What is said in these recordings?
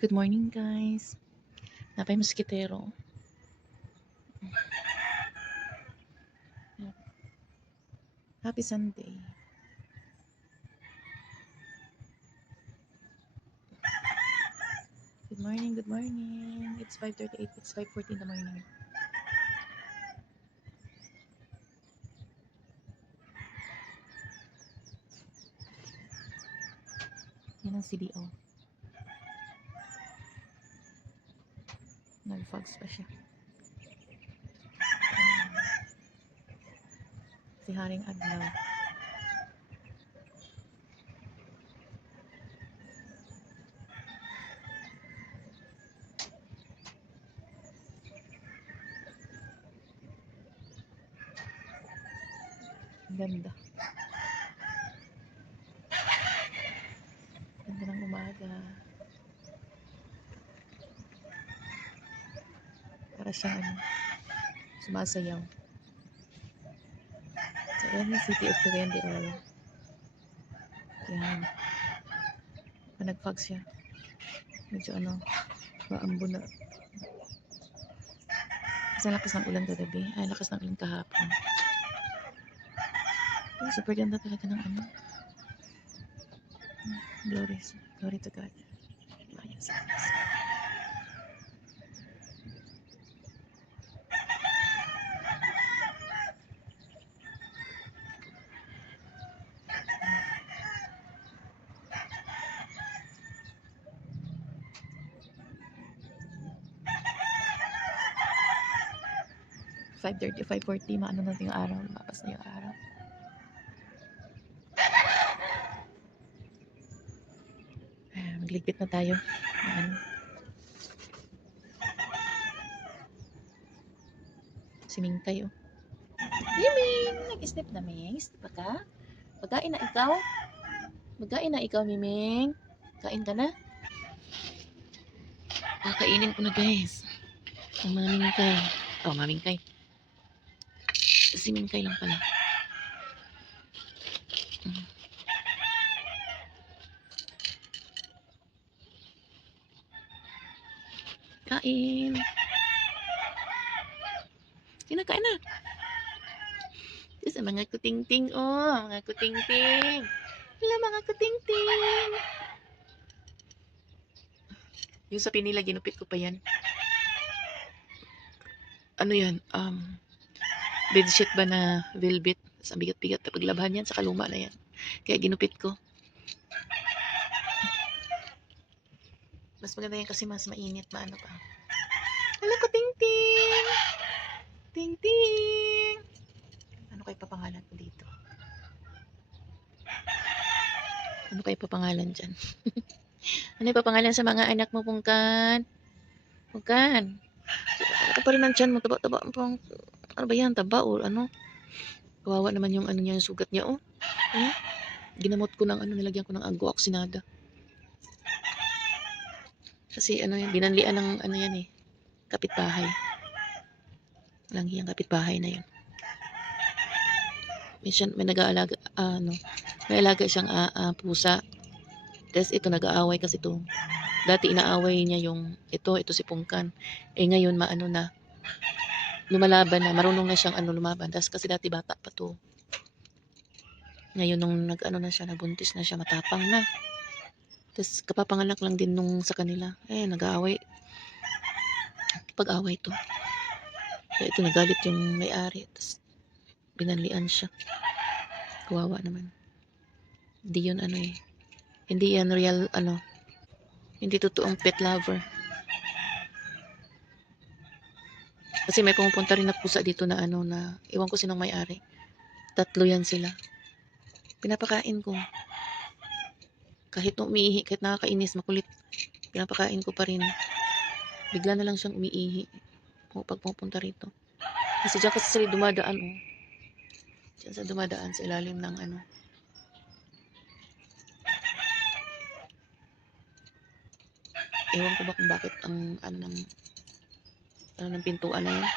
Good morning, guys. Napay moskitero. Happy Sunday. Good morning, good morning. It's 5.38, it's 5.40 in the morning. Yan ang CDO. Nag-fogs pa siya. Ayan. Si Haring Adlaw. Ganda siya ano, sumasayaw. So, yan yung city of Cavite area. Yan. Panagfag siya. Medyo ano, maambo na. Kasi lakas ng ulan kagabi. Ay, lakas ng ulan kahapon. Oh, super ganda talaga ng ano. Glory, glory to God. Mayas, mayas. 5.30, 5.40, maano natin yung araw, mapas na yung araw. Uh, magligpit na tayo. Ano. Siming tayo. Miming! Nag-snap na, Ming. Snap ka? Magain na ikaw? Magain na ikaw, Miming. Kain ka na? Kakainin ko na, guys. Ang maming kay. Oh, maming kay. Eh. Si Mingkay lang pala. Kain. Kinakain na. Ito sa mga kuting-ting, oh. Mga kuting-ting. Wala mga kuting-ting. Yung sa pinila, ginupit ko pa yan. Ano yan? Um, bedsheet ba na velvet? Sa bigat-bigat na paglabahan yan, sa kaluma na yan. Kaya ginupit ko. Mas maganda yan kasi mas mainit, maano pa. Hala ko, ting-ting! Ting-ting! Ano kayo papangalan ko dito? Ano kayo papangalan dyan? ano yung papangalan sa mga anak mo, Pungkan? Pungkan? Ano pa rin ang tiyan mo? Taba-taba. Pang, ano ba yan? Taba o ano? Kawawa naman yung ano niya, yung sugat niya. Oh, ano? Ginamot ko ng ano, nilagyan ko ng agua oxinada. Kasi ano yan, binanlian ng ano yan eh, kapitbahay. Lang yung kapitbahay na yun. Minsan may nag-aalaga, ah, ano, may alaga siyang ah, ah, pusa. Tapos ito nag-aaway kasi to. Dati inaaway niya yung ito, ito si Pungkan. Eh ngayon maano na, lumalaban na, marunong na siyang ano lumaban. Tapos kasi dati bata pa to. Ngayon nung nag-ano na siya, nabuntis na siya, matapang na. Tapos kapapanganak lang din nung sa kanila. Eh, nag-aaway. Pag-away to. Kaya ito nagalit yung may-ari. Tapos binanlian siya. Kawawa naman. Hindi yun ano eh. Hindi yan real ano. Hindi totoong pet lover. Kasi may pumupunta rin na pusa dito na ano na, iwan ko sinong may-ari. Tatlo yan sila. Pinapakain ko. Kahit umiihi, kahit nakakainis, makulit, pinapakain ko pa rin. Bigla na lang siyang umiihi. Pag pupunta rito. Kasi dyan kasi sila dumadaan, oh. Diyan sa dumadaan sa ilalim ng ano. Ewan ko ba kung bakit ang ano ng ano ng pintuan na yun.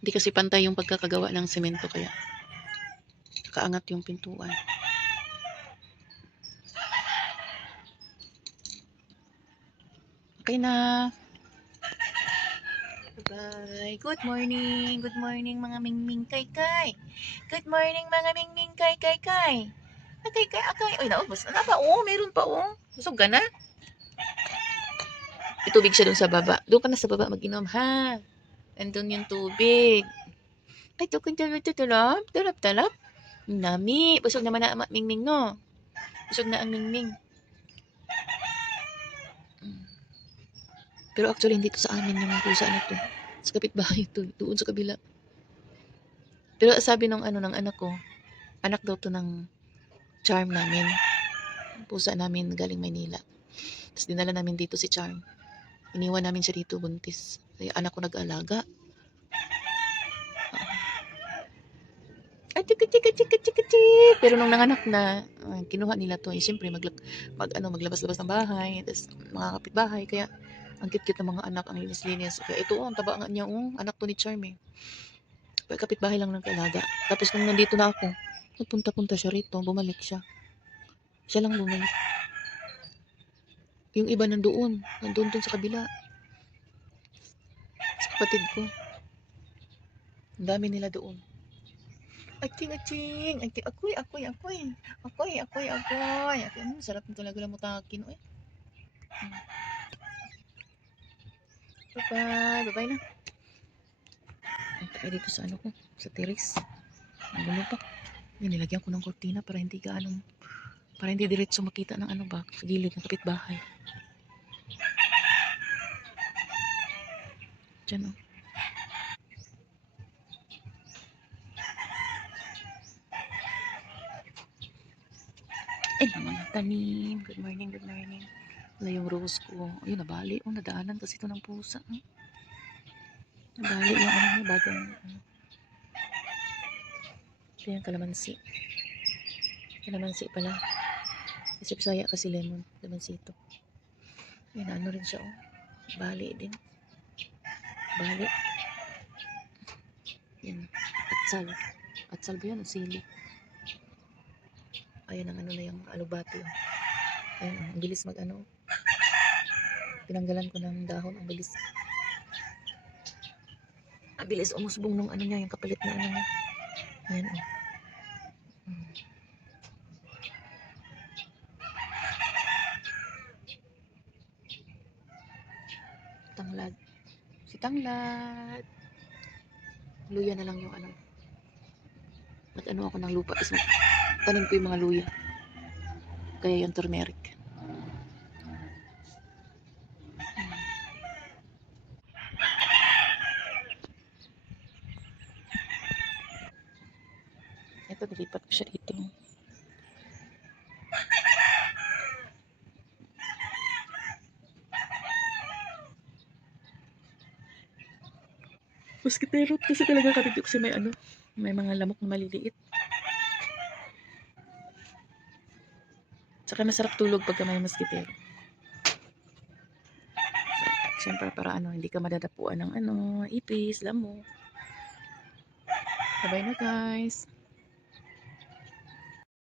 Hindi kasi pantay yung pagkakagawa ng semento kaya kaangat yung pintuan. Okay na. Bye. Good morning. Good morning mga mingming kay kay. Good morning mga mingming kay kay kay. Kay kay akay. Ay naubos na ba? Oo, meron pa oh. Busog ka na? May tubig siya dun sa baba. Doon ka na sa baba mag-inom ha. Nandun yung tubig. Ay, tukon talap talap. Talap talap. Nami. Busog naman na ang mingming no. Busog na ang mingming. Pero actually, hindi to sa amin yung pusa na to. Sa kapitbahay to. Doon sa kabila. Pero sabi nung ano ng anak ko, anak daw to ng charm namin. Pusa namin galing Maynila. Tapos dinala namin dito si Charm. Iniwan namin siya dito buntis. Kaya anak ko nag-alaga. Ay, chika, chika, chika, chika, chika. Pero nung nanganak na, ah, kinuha nila to. Eh, siyempre, mag, mag, ano, maglabas-labas ng bahay. Tapos, mga kapitbahay. Kaya, ang cute-cute ng mga anak, ang linis-linis. Kaya ito, oh, ang taba nga niya, oh, anak to ni Charm eh. Kaya kapitbahay lang ng kalaga. Tapos, nung nandito na ako, nagpunta-punta siya rito, bumalik siya. Siya lang bumalik. Yung iba nandoon, nandoon dun sa kabila. Sa kapatid ko. Ang dami nila doon. Ating, ating, ating, akoy, akoy, akoy, akoy, akoy, akoy. Akoy, ano, sarap na talaga lang mutakin. Uy. Hmm. Bye-bye, bye-bye na. Ang tayo dito sa ano ko, sa terrace. Ang gulo pa. Yan, nilagyan ko ng kortina para hindi ka anong, para hindi diretso makita ng ano ba, sa gilid ng kapitbahay. Diyan oh. Ay, mga tanim. Good morning, good morning. Wala yung rose ko. Ayun, nabali. Oh, nadaanan kasi ito ng pusa. Hmm? Nabali yung ano niya, bagong ano. Ito yung kalamansi. Kalamansi pala. Kasi Bisaya kasi lemon. Kalamansi ito. Yan, ano rin siya, oh. Bali din. Bali. Yan. Atsal. Atsal ba yan? O sili? Ayan ang ano na yung alubati. Ayan, ang bilis mag ano. Tinanggalan ko ng dahon. Ang bilis. Ang bilis umusbong nung ano niya, yung kapalit na ano niya. Ayan, oh. Hmm. Tanglad. Si Tanglad. Luya na lang yung ano. Nag-ano ako ng lupa. Is tanim ko yung mga luya. Kaya yung turmeric. Ito, dilipat ko siya dito. Mosquitero kasi talaga kapit kasi may ano, may mga lamok na maliliit. Tsaka masarap tulog pagka may mosquitero. So, Siyempre para ano, hindi ka madadapuan ng ano, ipis, lamok. Bye na guys.